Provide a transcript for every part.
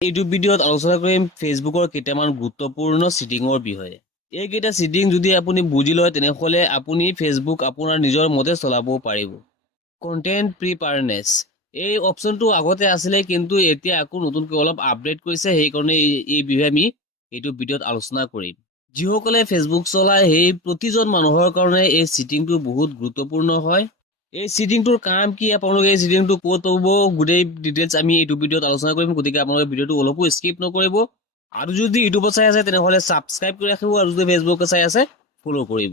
এইটো ভিডিঅ'ত আলোচনা কৰিম ফেচবুকৰ কেইটামান গুৰুত্বপূৰ্ণ ছেটিংৰ বিষয়ে। এইকেইটা ছেটিং যদি আপুনি বুজি লয় তেনেহ'লে আপুনি ফেচবুক আপোনাৰ নিজৰ মতে চলাব পাৰিব। কণ্টেণ্ট প্ৰিপাৰেন্স এই অপশ্যনটো আগতে আছিলে, কিন্তু এতিয়া আকৌ নতুনকৈ অলপ আপডেট কৰিছে, সেইকাৰণে এই বিষয়ে আমি এইটো ভিডিঅ'ত আলোচনা কৰিম। যিসকলে ফেচবুক চলায় সেই প্ৰতিজন মানুহৰ কাৰণে এই ছেটিংটো বহুত গুৰুত্বপূৰ্ণ হয়। এই ছেটিংটোৰ কাম কি, আপোনালোকে এই ছেটিংটো ক'ত পাব, গোটেই ডিটেইলছ আমি এইটো ভিডিঅ'ত আলোচনা কৰিম। গতিকে আপোনালোকে ভিডিঅ'টো অলপো স্কিপ নকৰিব। আৰু যদি ইউটিউবত চাই আছে তেনেহ'লে ছাবস্ক্ৰাইব কৰি ৰাখিব, আৰু যদি ফেচবুকত চাই আছে ফ'ল' কৰিব।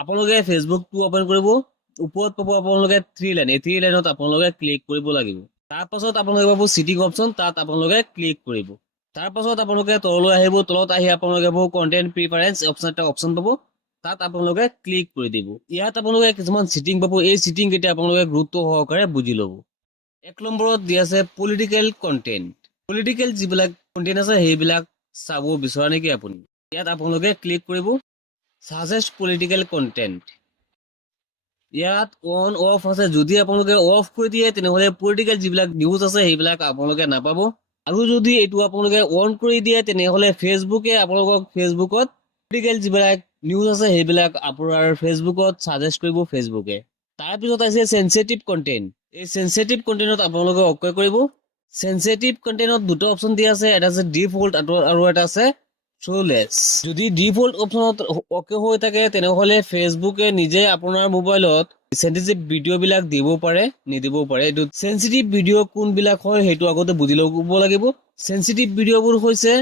আপোনালোকে ফেচবুকটো অ'পেন কৰিব, ওপৰত পাব আপোনালোকে 3 লাইন। এই 3 লাইনত আপোনালোকে ক্লিক কৰিব লাগিব। তাৰপাছত আপোনালোকে পাব ছেটিং অপশ্যন, তাত আপোনালোকে ক্লিক কৰিব। তাৰপাছত আপোনালোকে তললৈ আহিব, তলত আহি আপোনালোকে পাব কণ্টেণ্ট প্ৰিফাৰেন্স অপশ্যন পাব, তাত আপোনালোকে ক্লিক কৰি দিব। ইয়াত আপোনালোকে কিছুমান ছেটিং পাব, এই ছেটিং কেইটা আপোনালোকে গুৰুত্ব সহকাৰে বুজি ল'ব। 1 নম্বৰত দি আছে পলিটিকেল কণ্টেণ্ট। পলিটিকেল যিবিলাক কণ্টেণ্ট আছে সেইবিলাক চাব বিচৰা নেকি আপুনি, ইয়াত আপোনালোকে ক্লিক কৰিব। ছাজেষ্ট পলিটিকেল কণ্টেণ্ট, ইয়াত অন অফ আছে। যদি আপোনালোকে অফ কৰি দিয়ে তেনেহ'লে পলিটিকেল যিবিলাক নিউজ আছে সেইবিলাক আপোনালোকে নাপাব। আৰু যদি এইটো আপোনালোকে অন কৰি দিয়ে তেনেহ'লে ফেচবুকে আপোনালোকক ফেচবুকত পলিটিকেল যিবিলাক নিউজ আছে সেইবিলাক আপোনাৰ ফেচবুকত ছাজেষ্ট কৰিব ফেচবুকে। তাৰপিছত আছে চেনচিটিভ কণ্টেণ্ট। এই চেনচিটিভ কণ্টেণ্টত আপোনালোকে অ'কে কৰিব। চেনচিটিভ কণ্টেণ্টত দুটা অপশ্যন দিয়া আছে, এটা আছে ডিফল্ট আৰু এটা আছে শ্ব'-লেছ। যদি ডিফল্ট অপশ্যনত অ'কে হৈ থাকে তেনেহ'লে ফেচবুকে নিজে আপোনাৰ মোবাইলত চেনচিটিভ ভিডিঅ'বিলাক দিব পাৰে, নিদিবও পাৰে। এইটো চেনচিটিভ ভিডিঅ' কোনবিলাক হয় সেইটো আগতে বুজি ল'ব লাগিব। চেনচিটিভ ভিডিঅ'বোৰ হৈছে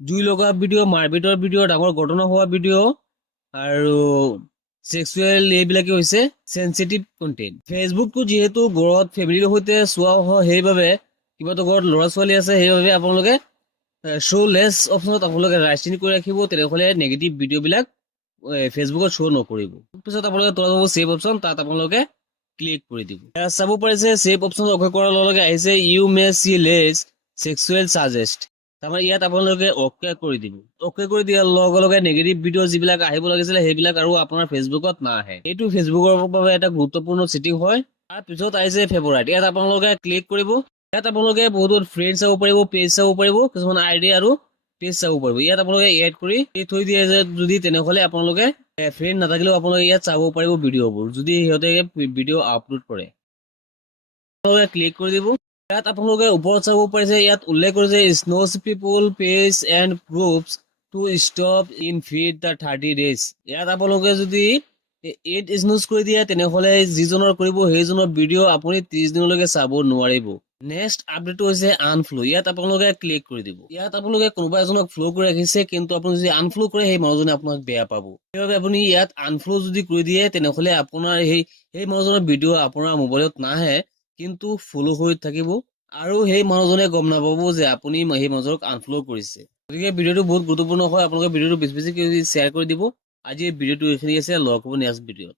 জুই লগা ভিডিঅ', মাৰপিটৰ ভিডিঅ', ডাঙৰ ঘটনা হোৱা ভিডিঅ' আৰু ছেক্সুৱেল, এইবিলাকে হৈছে চেনচিটিভ কণ্টেণ্ট। ফেচবুকটো যিহেতু ঘৰত ফেমিলিৰ সৈতে চোৱা হয়, সেইবাবে কিবাটো ঘৰত ল'ৰা ছোৱালী আছে, সেইবাবে আপোনালোকে শ্ব'-লেছ অপশ্যনত আপোনালোকে ৰাইট কৰি ৰাখিব, তেনেহ'লে নেগেটিভ ভিডিঅ'বিলাক ফেচবুকত শ্ব' নকৰিব। তাৰপিছত আপোনালোকে তলত পাব ছেভ অপশ্যন, তাত আপোনালোকে ক্লিক কৰি দিব। চাব পাৰিছে ছেভ অপশ্যন অ'কে কৰাৰ লগে লগে আহিছে you may see less sexual suggest. তাৰমানে ইয়াত আপোনালোকে অ'কে কৰি দিব। অ'কে কৰি দিয়াৰ লগে লগে নেগেটিভ ভিডিঅ' যিবিলাক আহিব লাগিছিলে সেইবিলাক আৰু আপোনাৰ ফেচবুকত নাহে। এইটো ফেচবুকৰ বাবে এটা গুৰুত্বপূৰ্ণ ছেটিং হয়। তাৰপিছত আহিছে ফেভৰাইট, ইয়াত আপোনালোকে ক্লিক কৰিব। ইয়াত আপোনালোকে বহুত ফ্ৰেণ্ড চাব পাৰিব, পেজ চাব পাৰিব, কিছুমান আইডি আৰু পেজ চাব পাৰিব। ইয়াত আপোনালোকে এড কৰি থৈ দিয়ে যে যদি, তেনেহ'লে আপোনালোকে ফ্ৰেণ্ড নাথাকিলেও আপোনালোকে ইয়াত চাব পাৰিব ভিডিঅ'বোৰ, যদি সিহঁতে ভিডিঅ' আপলোড কৰে। আপোনালোকে ক্লিক কৰি দিব। ইয়াত আপোনালোকে ওপৰত চাব পাৰিছে, ইয়াত উল্লেখ কৰিছে স্ন'জ people page and groups to stop in feed the 30 days। ইয়াত আপোনালোকে যদি এইট স্নুজ কৰি দিয়ে তেনেহ'লে যিজনৰ কৰিব সেইজনৰ ভিডিঅ' আপুনি 30 দিনলৈকে চাব নোৱাৰিব। নেক্সট আপডেটটো হৈছে আনফ্ল'। ইয়াত আপোনালোকে ক্লিক কৰি দিব। ইয়াত আপোনালোকে কোনোবা এজনক ফ্ল' কৰি ৰাখিছে, কিন্তু আপুনি যদি আনফ্ল' কৰে সেই মানুহজনে আপোনাক বেয়া পাব। সেইবাবে আপুনি ইয়াত আনফ্ল' যদি কৰি দিয়ে তেনেহ'লে আপোনাৰ সেই মানুহজনৰ ভিডিঅ' আপোনাৰ মোবাইলত নাহে, কিন্তু ফ'ল' হৈ থাকিব, আৰু সেই মানুহজনে গম নাপাব যে আপুনি সেই মানুহজনক আনফ্ল' কৰিছে। গতিকে ভিডিঅ'টো বহুত গুৰুত্বপূৰ্ণ হয়, আপোনালোকে ভিডিঅ'টো বেছি বেছি শ্বেয়াৰ কৰি দিব। আজি ভিডিঅ'টো এইখিনি আছে, লগ পাব নেক্সট ভিডিঅ'ত।